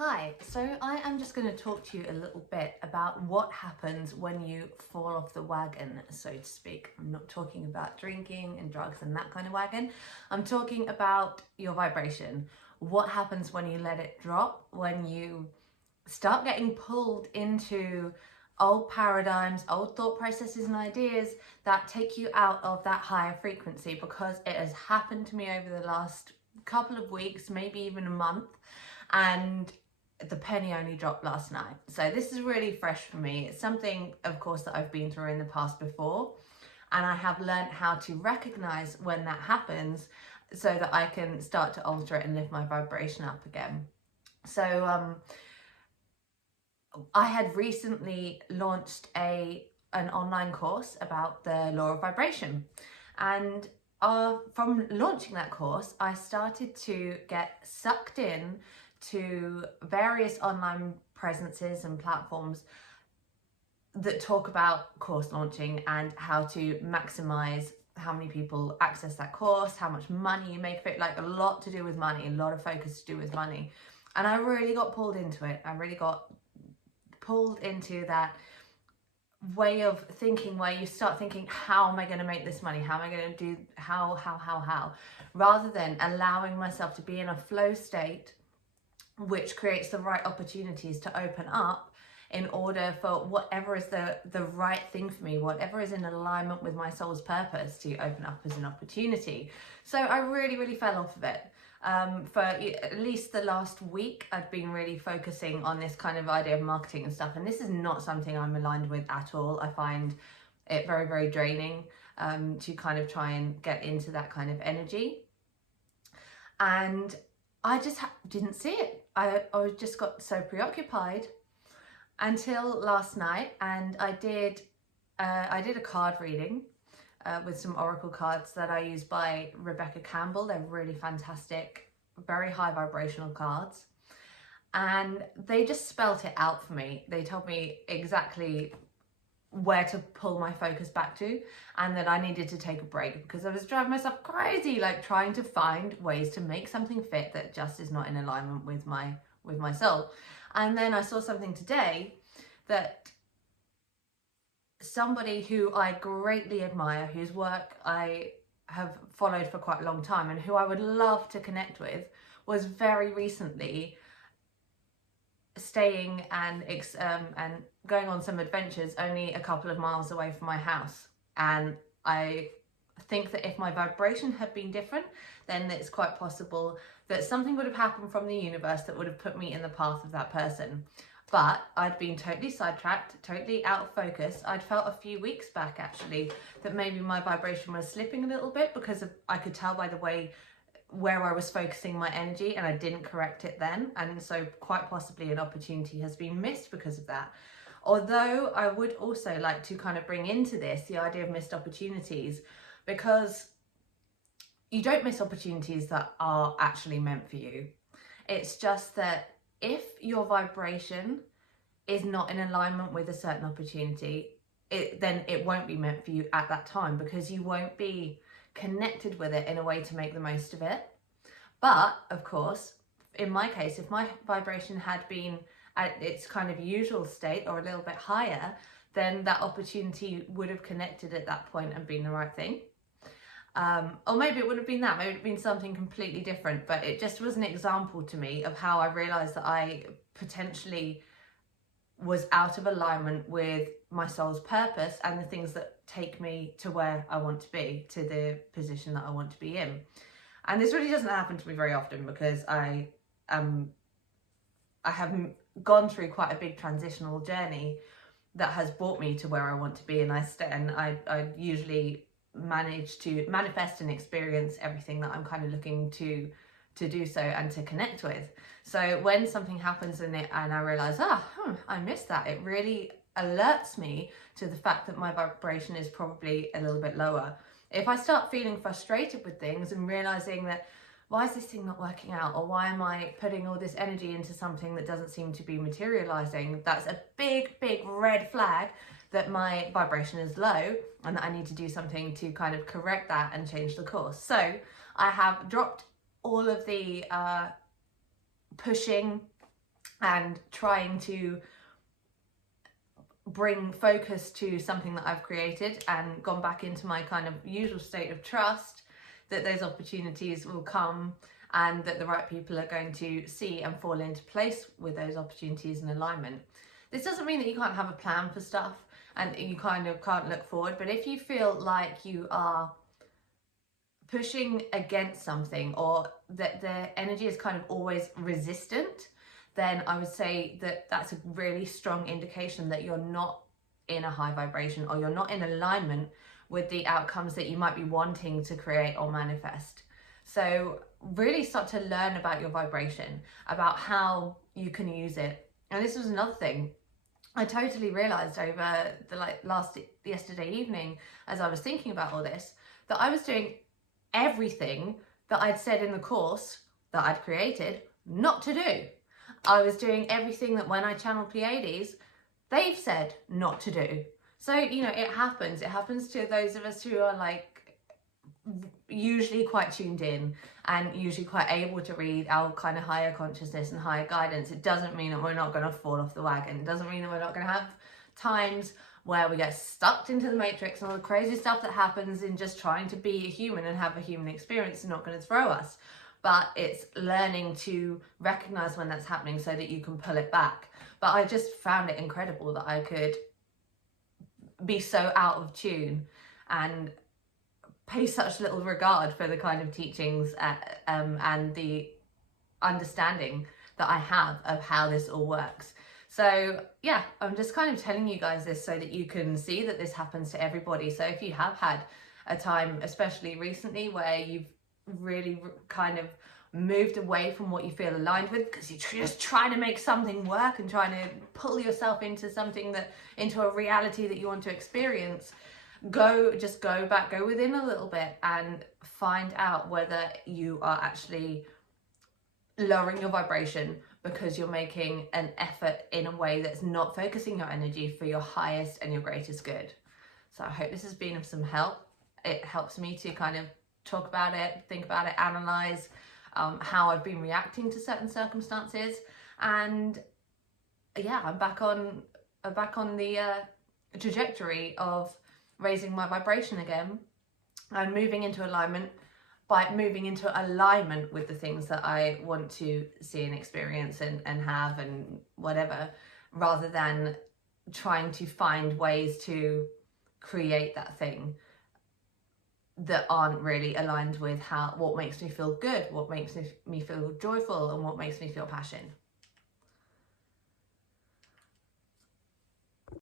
Hi, so I am just going to talk to you a little bit about what happens when you fall off the wagon, so to speak. I'm not talking about drinking and drugs and that kind of wagon. I'm talking about your vibration. What happens when you let it drop, when you start getting pulled into old paradigms, old thought processes and ideas that take you out of that higher frequency, because it has happened to me over the last couple of weeks, maybe even a month, and the penny only dropped last night. So this is really fresh for me. It's something, of course, that I've been through in the past before, and I have learned how to recognize when that happens so that I can start to alter it and lift my vibration up again. So I had recently launched an online course about the law of vibration, and from launching that course, I started to get sucked in to various online presences and platforms that talk about course launching and how to maximize how many people access that course, how much money you make of it, like a lot to do with money, a lot of focus to do with money. And I really got pulled into it. I really got pulled into that way of thinking where you start thinking, how am I going to make this money? How am I going to do, how, rather than allowing myself to be in a flow state, which creates the right opportunities to open up in order for whatever is the right thing for me, whatever is in alignment with my soul's purpose to open up as an opportunity. So I really fell off of it. For at least the last week, I've been really focusing on this kind of idea of marketing and stuff, and this is not something I'm aligned with at all. I find it very draining to kind of try and get into that kind of energy, and I just didn't see it. I just got so preoccupied until last night, and I did a card reading with some oracle cards that I use by Rebecca Campbell. They're really fantastic, very high vibrational cards, and they just spelt it out for me. They told me exactly where to pull my focus back to, and that I needed to take a break because I was driving myself crazy, like trying to find ways to make something fit that just is not in alignment with my soul. And then I saw something today that somebody who I greatly admire, whose work I have followed for quite a long time and who I would love to connect with, was very recently staying and going on some adventures only a couple of miles away from my house. And I think that if my vibration had been different, then it's quite possible that something would have happened from the universe that would have put me in the path of that person. But I'd been totally sidetracked, totally out of focus. I'd felt a few weeks back actually that maybe my vibration was slipping a little bit because I could tell by the way where I was focusing my energy, and I didn't correct it then, and so quite possibly an opportunity has been missed because of that. Although I would also like to kind of bring into this the idea of missed opportunities, because you don't miss opportunities that are actually meant for you. It's just that if your vibration is not in alignment with a certain opportunity, then it won't be meant for you at that time, because you won't be connected with it in a way to make the most of it. But of course, in my case, if my vibration had been at its kind of usual state or a little bit higher, then that opportunity would have connected at that point and been the right thing. Or maybe it would have been that, maybe it would have been something completely different, but it just was an example to me of how I realized that I potentially was out of alignment with my soul's purpose and the things that take me to where I want to be, to the position that I want to be in. And this really doesn't happen to me very often, because I have gone through quite a big transitional journey that has brought me to where I want to be, and I usually manage to manifest and experience everything that I'm kind of looking to do so and to connect with. So when something happens in it and I realize, I missed that, it really alerts me to the fact that my vibration is probably a little bit lower. If I start feeling frustrated with things and realizing that, why is this thing not working out, or why am I putting all this energy into something that doesn't seem to be materializing, that's a big red flag that my vibration is low and that I need to do something to kind of correct that and change the course. So I have dropped all of the pushing and trying to bring focus to something that I've created and gone back into my kind of usual state of trust that those opportunities will come and that the right people are going to see and fall into place with those opportunities and alignment. This doesn't mean that you can't have a plan for stuff and you kind of can't look forward, but if you feel like you are pushing against something or that the energy is kind of always resistant, then I would say that that's a really strong indication that you're not in a high vibration or you're not in alignment with the outcomes that you might be wanting to create or manifest. So really start to learn about your vibration, about how you can use it. And this was another thing I totally realized over the yesterday evening as I was thinking about all this, that I was doing everything that I'd said in the course that I'd created not to do. I was doing everything that when I channel Pleiades, they've said not to do. So, you know, it happens to those of us who are like usually quite tuned in and usually quite able to read our kind of higher consciousness and higher guidance. It doesn't mean that we're not going to fall off the wagon. It doesn't mean that we're not going to have times where we get stuck into the matrix and all the crazy stuff that happens in just trying to be a human and have a human experience is not going to throw us. But it's learning to recognize when that's happening so that you can pull it back. But I just found it incredible that I could be so out of tune and pay such little regard for the kind of teachings and the understanding that I have of how this all works. So yeah, I'm just kind of telling you guys this so that you can see that this happens to everybody. So if you have had a time, especially recently, where you've really kind of moved away from what you feel aligned with because you're just trying to make something work and trying to pull yourself into something into a reality that you want to experience, go back, go within a little bit and find out whether you are actually lowering your vibration because you're making an effort in a way that's not focusing your energy for your highest and your greatest good. So I hope this has been of some help. It helps me to kind of talk about it, think about it, analyze how I've been reacting to certain circumstances. And yeah, I'm back on the trajectory of raising my vibration again and moving into alignment with the things that I want to see and experience and have and whatever, rather than trying to find ways to create that thing that aren't really aligned with what makes me feel good, what makes me feel joyful, and what makes me feel passion.